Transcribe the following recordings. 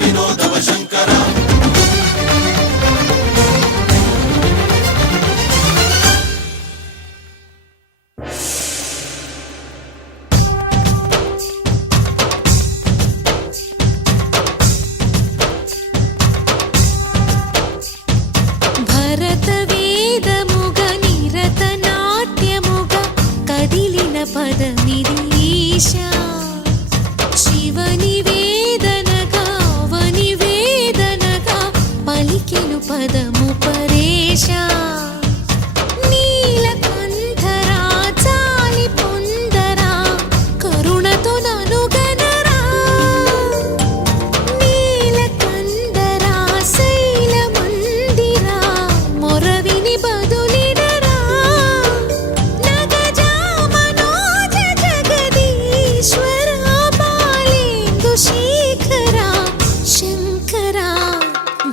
వినోదవ శంకర పదమిదీశా శివని వేదనగా వని వేదనగా పలికెను పదము పరేశా నీలకంఠరా చాలి పొందరా కరుణతో ననుగనరా నీలకంఠరా శైల మందిరా మొరవిని బదులిడరా శేఖరా శంకరా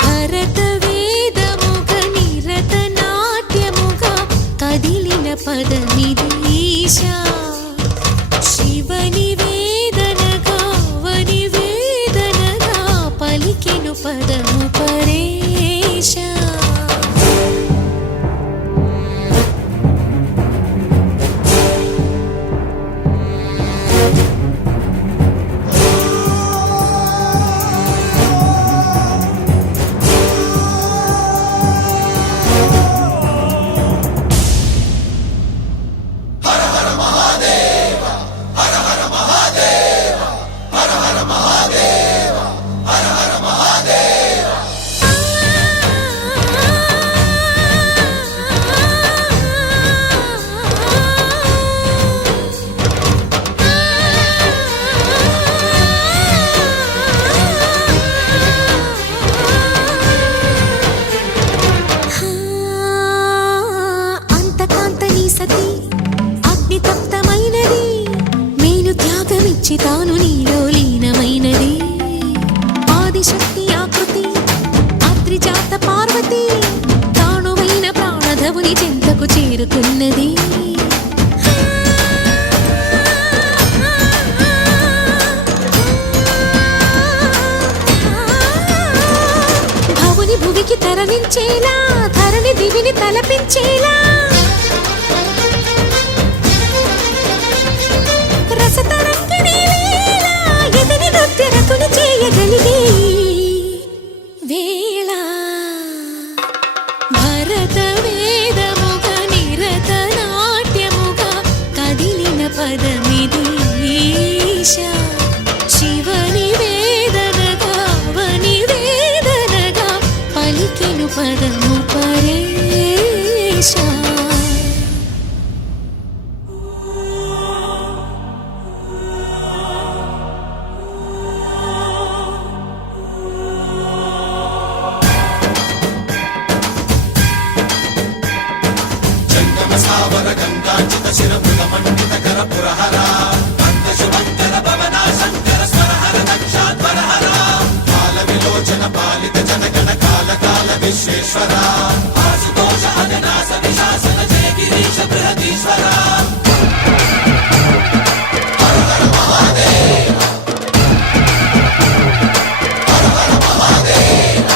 భరత వేదముగ నిరత నాట్యముగా కదిలిన పదమిదీశా శివని వేదనగా వని వేదనగా పలికెను పదము పరేశా తాను నీలో లీనమైనది ఆదిశక్తి ఆకృతి అత్రిజాత పార్వతి తానువైన ప్రాణధవుని చెంతకు చేరుకున్నది భవుని భువికి తరలించేలా ధరణి దివిని తలపించేలా చేయగలిగే వేళ భరత వేదముగ నిరత నాట్యముగా కదిలిన పదమిదీశా శివని వేదనగా వని వేదనగా పలికెను పదము పరేశా గంగాచిత శిరముల మండిత కర పురహర కంద శుభంకర భవనా శంకర స్వరహర దక్షాధ్వరహర కాల విలోచన పాలిత జనగణ కాల కాల విశ్వేశ్వర ఆశుతోష అజనాశ విశాసన జయ గిరీశ బృహదీశ్వర హర హర మహాదేవ హర హర మహాదేవ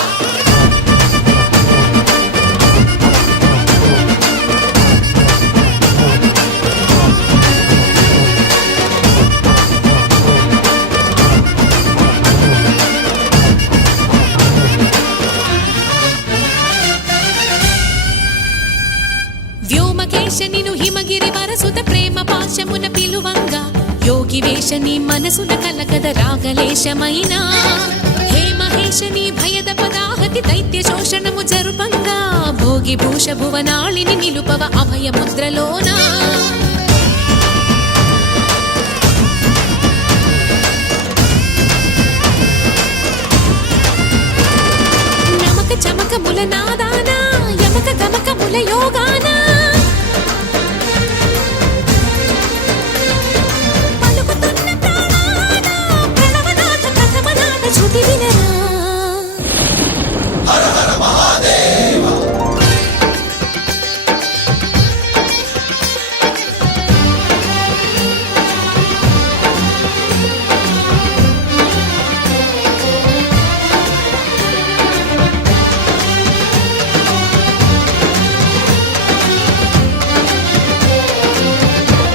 వ్యోమకేశనిను హిమగిరి వరసుత ప్రేమ పాశమున పిలువంగా యోగి వేషని మనసున కలకద రాగలేశమైనా హే మహేశని భయద పదాహతి దైత్య శోషణము జరుపంగా భోగి భూష భువనాళిని నిలుపవ అభయ ముద్రలోనా నమక చమకముల నాదానా యమక గమకముల యోగానా పలుకుతున్న ప్రాణానా ప్రణవనాథ కథమనాథ శృతి వినరా